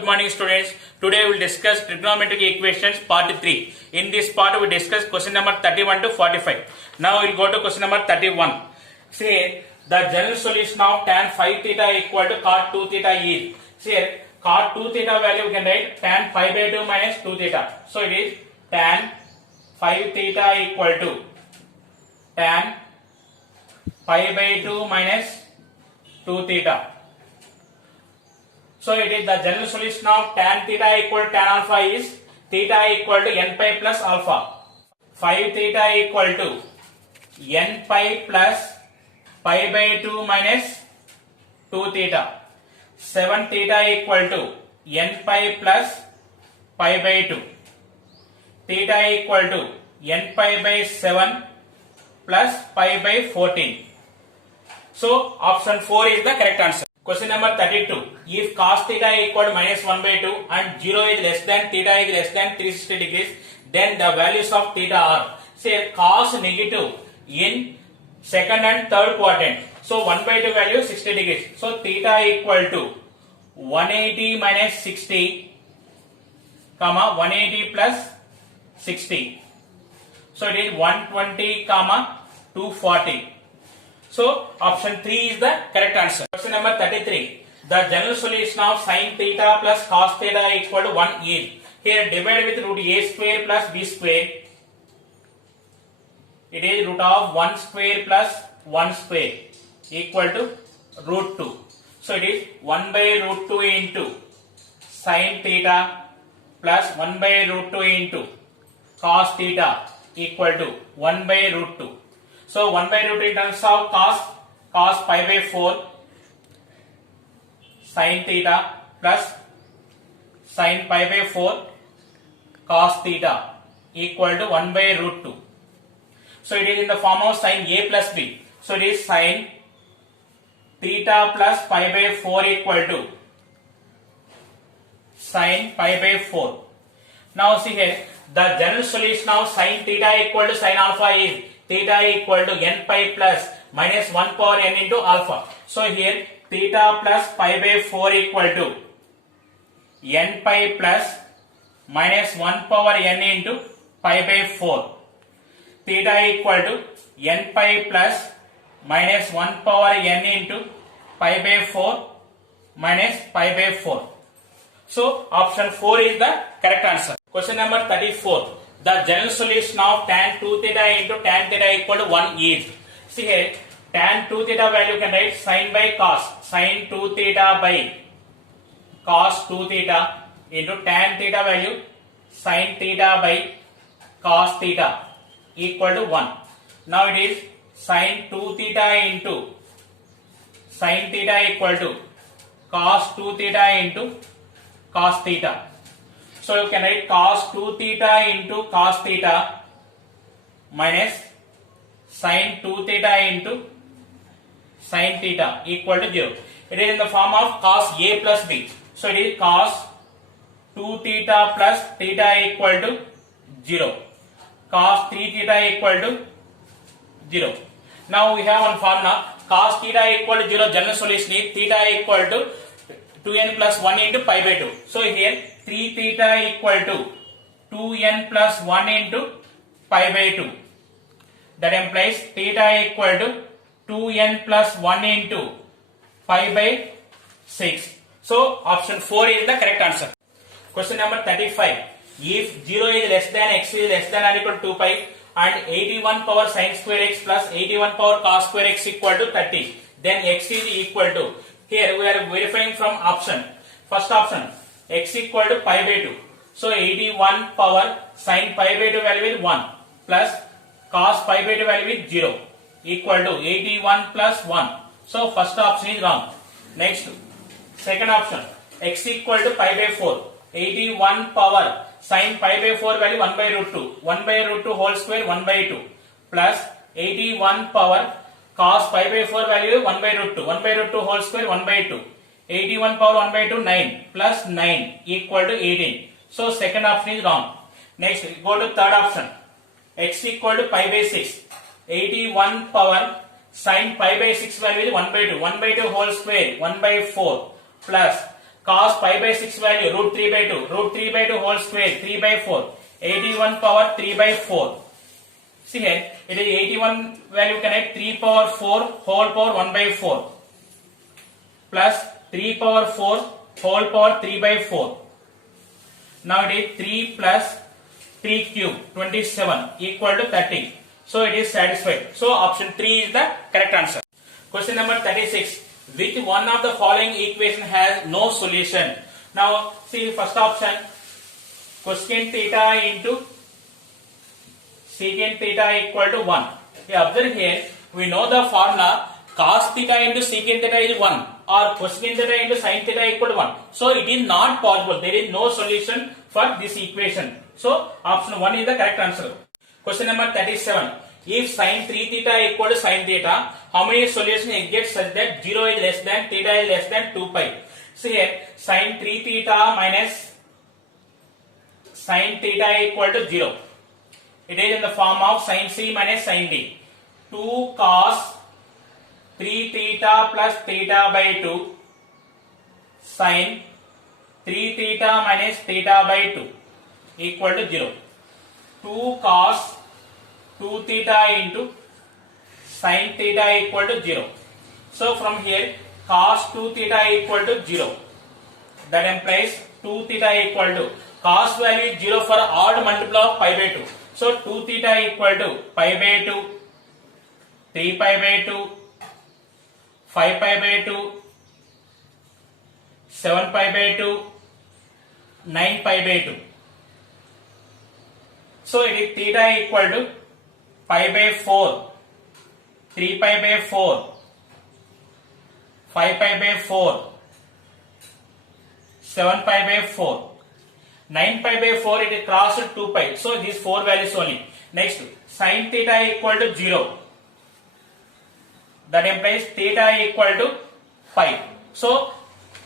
good morning students. Today we will discuss trigonometric equations part 3. In this part we discuss question number 31 to 45. Now we will go to question number 31. See, the general solution of tan phi theta equal to cot 2 theta is. See here, cot 2 theta value we can write tan phi by 2 minus 2 theta. So it is tan phi theta equal to tan phi by 2 minus 2 theta. So it is the general solution of tan theta equal to tan alpha is theta equal to n pi plus alpha. Phi theta equal to n pi plus pi by 2 minus 2 theta. 7 theta equal to n pi plus pi by 2. Theta equal to n pi by 7 plus pi by 14. So option 4 is the correct answer. Question number 32. If cos theta equal to minus 1 by 2 and 0 is less than theta is less than 360 degrees, then the values of theta are, say, cos negative in second and third quadrant. So 1 by 2 value 60 degrees. So theta equal to 180 minus 60, comma 180 plus 60. So it is 120, comma 240. So option 3 is the correct answer. Question number 33. The general solution of sin theta plus cos theta equal to 1 is. Here divided with root a square plus b square. It is root of 1 square plus 1 square equal to root 2. So it is 1 by root 2 into sin theta plus 1 by root 2 into cos theta equal to 1 by root 2. So 1 by root in terms of cos pi by 4 sin theta plus sin pi by 4 cos theta equal to 1 by root 2. So it is in the form of sin a plus b. So it is sin theta plus pi by 4 equal to sin pi by 4. Now see here, the general solution of sin theta equal to sin alpha is theta equal to n pi plus minus 1 power n into alpha. So here theta plus pi by 4 equal to n pi plus minus 1 power n into pi by 4. Theta equal to n pi plus minus 1 power n into pi by 4 minus pi by 4. So option 4 is the correct answer. Question number 34. The general solution of tan 2 theta into tan theta equal to 1 is. See here, tan 2 theta value can write sin by cos, sin 2 theta by cos 2 theta into tan theta value sin theta by cos theta equal to 1. Now it is sin 2 theta into sin theta equal to cos 2 theta into cos theta. So you can write cos 2 theta into cos theta minus sin 2 theta into sin theta equal to 0. It is in the form of cos a plus b. So it is cos 2 theta plus theta equal to 0. Cos 3 theta equal to 0. Now we have one formula. Cos theta equal to 0, general solution is theta equal to 2n plus 1 into pi by 2. So here 3 theta equal to 2n plus 1 into pi by 2. That implies theta equal to 2n plus 1 into pi by 6. So option 4 is the correct answer. Question number 35. If 0 is less than x is less than or equal to 2 pi and 81 power sin square x plus 81 power cos square x equal to 30, then x is equal to, here we are verifying from option. First option, x equal to pi by 2. So 81 power sin pi by 2 value is 1 plus cos pi by 2 value is 0 equal to 81 plus 1. So first option is wrong. Next, second option, x equal to pi by 4. 81 power sin pi by 4 value 1 by root 2. 1 by root 2 whole square 1 by 2 plus 81 power cos pi by 4 value 1 by root 2. 1 by root 2 whole square 1 by 2. 81 power 1 by 2 9 plus 9 equal to 18. So second option is wrong. Next go to third option. X equal to pi by 6. 81 power sin pi by 6 value is 1 by 2. 1 by 2 whole square 1 by 4 plus cos pi by 6 value root 3 by 2. Root 3 by 2 whole square 3 by 4. 81 power 3 by 4. See here, it is 81 value connect 3 power 4 whole power 1 by 4 plus 3 power 4 whole power 3 by 4. Now it is 3 plus 3 cube 27 equal to 30. So it is satisfied. So option 3 is the correct answer. Question number 36. Which one of the following equation has no solution? Now see first option, cosecant theta into secant theta equal to 1. Observe here, we know the formula cos theta into secant theta is 1 or cosecant theta into sin theta equal to 1. So it is not possible. There is no solution for this equation. So option 1 is the correct answer. Question number 37. If sin 3 theta equal to sin theta, how many solutions exist such that 0 is less than theta is less than 2 pi? See here, sin 3 theta minus sin theta equal to 0. It is in the form of sin c minus sin d. 2 cos 3 theta plus theta by 2 sin 3 theta minus theta by 2 equal to 0. 2 cos 2 theta into sin theta equal to 0. So from here cos 2 theta equal to 0. That implies 2 theta equal to cos value is 0 for odd multiple of pi by 2. So 2 theta equal to pi by 2, 3 pi by 2, 5 pi by 2, 7 pi by 2, 9 pi by 2. So it is theta equal to pi by 4, 3 pi by 4, 5 pi by 4, 7 pi by 4. 9 pi by 4 it is crossed 2 pi. So these 4 values only. Next, sin theta equal to 0. That implies theta equal to 5. So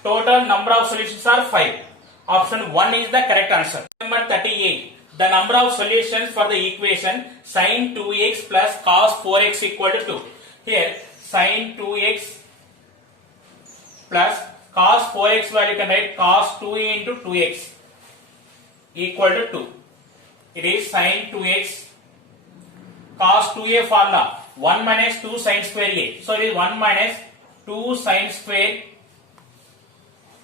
total number of solutions are 5. Option 1 is the correct answer. Number 38. The number of solutions for the equation sin 2x plus cos 4x equal to 2. Here sin 2x plus cos 4x value can write cos 2a into 2x equal to 2. It is sin 2x cos 2a formula 1 minus 2 sin square a. So it is 1 minus 2 sin square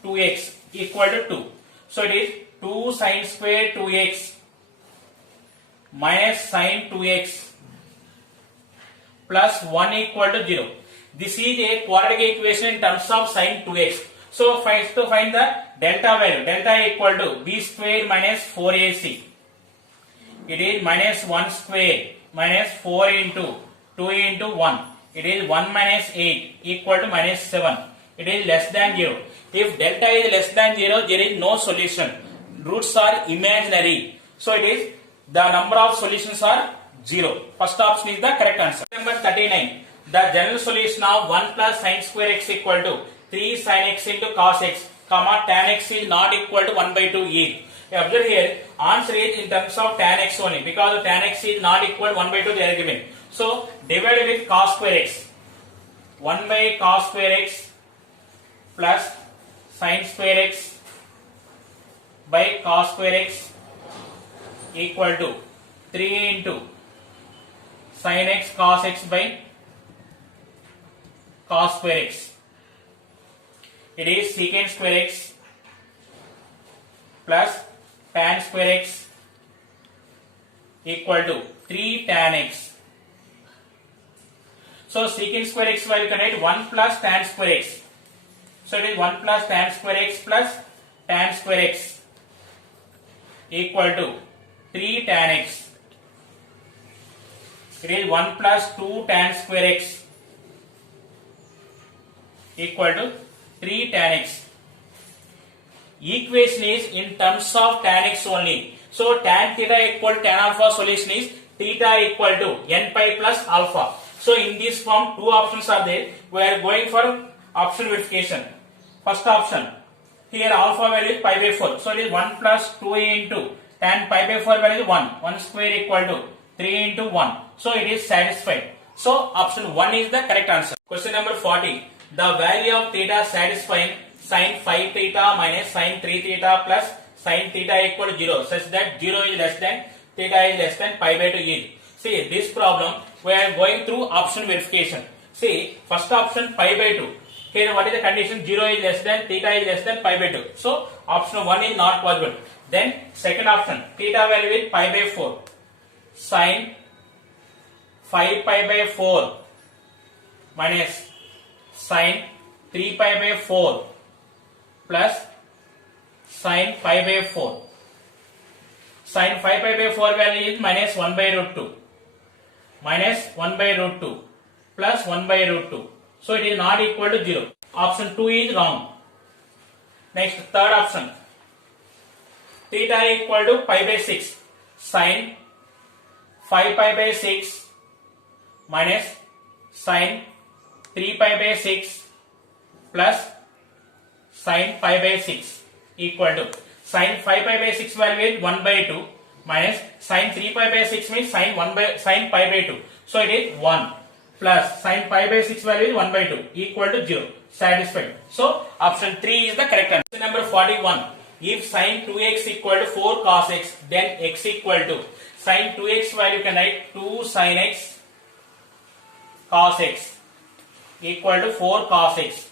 2x equal to 2. So it is 2 sin square 2x minus sin 2x plus 1 equal to 0. This is a quadratic equation in terms of sin 2x. So first to find the delta value. Delta equal to b square minus 4ac. It is minus 1 square minus 4 into 2 into 1. It is 1 minus 8 equal to minus 7. It is less than 0. If delta is less than 0, there is no solution. Roots are imaginary. So it is the number of solutions are 0. First option is the correct answer. Number 39. The general solution of 1 plus sin square x equal to 3 sin x into cos x, comma tan x is not equal to 1 by 2 is. Observe here, answer is in terms of tan x only, because tan x is not equal to 1 by 2 they are given. So divided with cos square x. 1 by cos square x plus sin square x by cos square x equal to 3 into sin x cos x by cos square x. It is secant square x plus tan square x equal to 3 tan x. So secant square x value can write 1 plus tan square x. So it is 1 plus tan square x plus tan square x equal to 3 tan x. It is 1 plus 2 tan square x equal to 3 tan x. Equation is in terms of tan x only. So tan theta equal to tan alpha solution is theta equal to n pi plus alpha. So in this form two options are there. We are going for option verification. First option, here alpha value is pi by 4. So it is 1 plus 2a into tan pi by 4 value is 1. 1 square equal to 3 into 1. So it is satisfied. So option 1 is the correct answer. Question number 40. The value of theta satisfying sin 5 theta minus sin 3 theta plus sin theta equal to 0 such that 0 is less than theta is less than pi by 2 is. See this problem we are going through option verification. See first option pi by 2. Here what is the condition? 0 is less than theta is less than pi by 2. So option 1 is not possible. Then second option theta value is pi by 4. Sin 5 pi by 4 minus sin 3 pi by 4 plus sin pi by 4. Sin 5 pi by 4 value is minus 1 by root 2. Minus 1 by root 2 plus 1 by root 2. So it is not equal to 0. Option 2 is wrong. Next third option. Theta equal to pi by 6. Sin 5 pi by 6 minus sin 3 pi by 6 plus sin pi by 6 equal to sin 5 pi by 6 value is 1 by 2 minus sin 3 pi by 6 means sin pi by 2. So it is 1 plus sin pi by 6 value is 1 by 2 equal to 0. Satisfied. So option 3 is the correct answer. Question number 41. If sin 2x equal to 4 cos x, then x equal to sin 2x value you can write 2 sin x cos x equal to 4 cos x.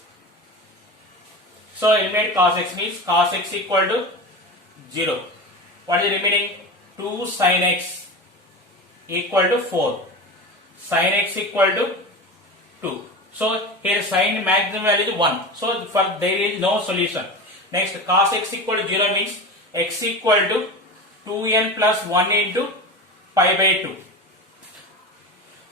So eliminate cos x means cos x equal to 0. What is remaining? 2 sin x equal to 4. Sin x equal to 2. So here sin maximum value is 1. So for there is no solution. Next cos x equal to 0 means x equal to 2n plus 1 into pi by 2.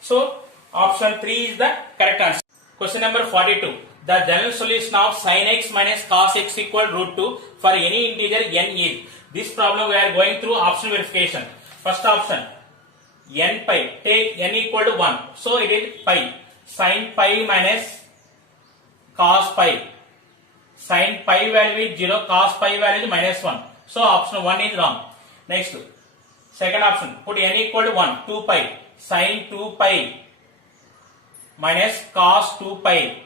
So option 3 is the correct answer. Question number 42. The general solution of sin x minus cos x equal root 2 for any integer n is. This problem we are going through option verification. First option n pi. Take n equal to 1. So it is pi. Sin pi minus cos pi. Sin pi value is 0. Cos pi value is minus 1. So option 1 is wrong. Next second option. Put n equal to 1. 2 pi. Sin 2 pi minus cos 2 pi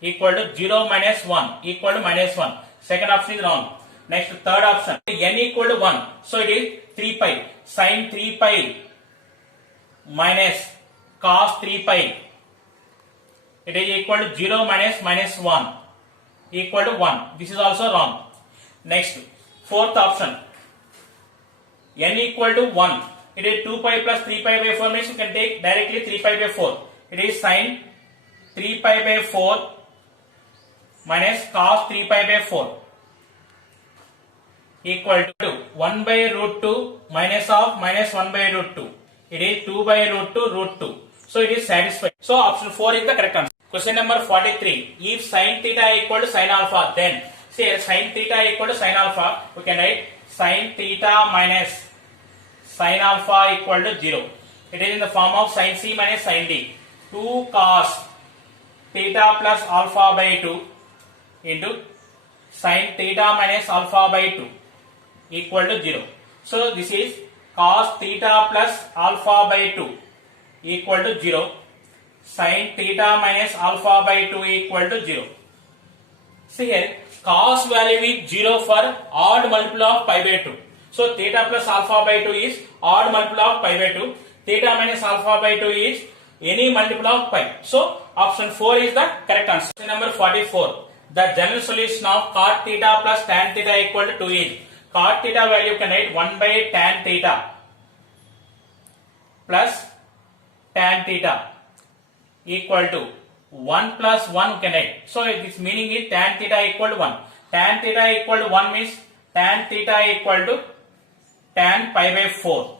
equal to 0 minus 1 equal to minus 1. Second option is wrong. Next third option. N equal to 1. So it is 3 pi. Sin 3 pi minus cos 3 pi. It is equal to 0 minus minus 1 equal to 1. This is also wrong. Next fourth option. N equal to 1. It is 2 pi plus 3 pi by 4 means you can take directly 3 pi by 4. It is sin 3 pi by 4 minus cos 3 pi by 4 equal to 1 by root 2 minus of minus 1 by root 2. It is 2 by root 2 root 2. So it is satisfied. So option 4 is the correct answer. Question number 43. If sin theta equal to sin alpha, then say sin theta equal to sin alpha, we can write sin theta minus sin alpha equal to 0. It is in the form of sin c minus sin d. 2 cos theta plus alpha by 2 into sin theta minus alpha by 2 equal to 0. So this is cos theta plus alpha by 2 equal to 0. Sin theta minus alpha by 2 equal to 0. See here cos value is 0 for odd multiple of pi by 2. So theta plus alpha by 2 is odd multiple of pi by 2. Theta minus alpha by 2 is any multiple of pi. So option 4 is the correct answer. Question number 44. The general solution of cot theta plus tan theta equal to 2 is. Cot theta value you can write 1 by tan theta plus tan theta equal to 1 plus 1 you can write. So this meaning is tan theta equal to 1. Tan theta equal to 1 means tan theta equal to tan pi by 4.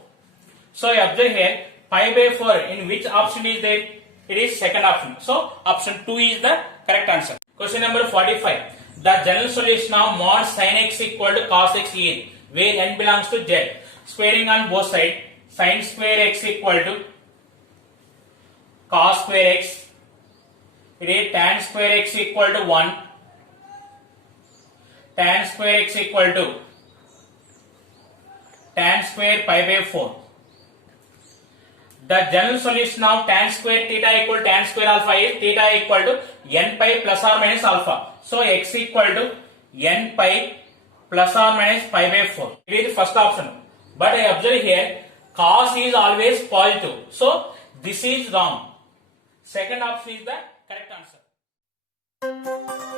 So you observe here pi by 4 in which option is there? It is second option. So option 2 is the correct answer. Question number 45. The general solution of mod sin x equal to cos x is where n belongs to z. Squaring on both sides. Sin square x equal to cos square x. It is tan square x equal to 1. Tan square x equal to tan square pi by 4. The general solution of tan square theta equal to tan square alpha is theta equal to n pi plus or minus alpha. So x equal to n pi plus or minus pi by 4. It is the first option. But I observe here cos is always positive. So this is wrong. Second option is the correct answer.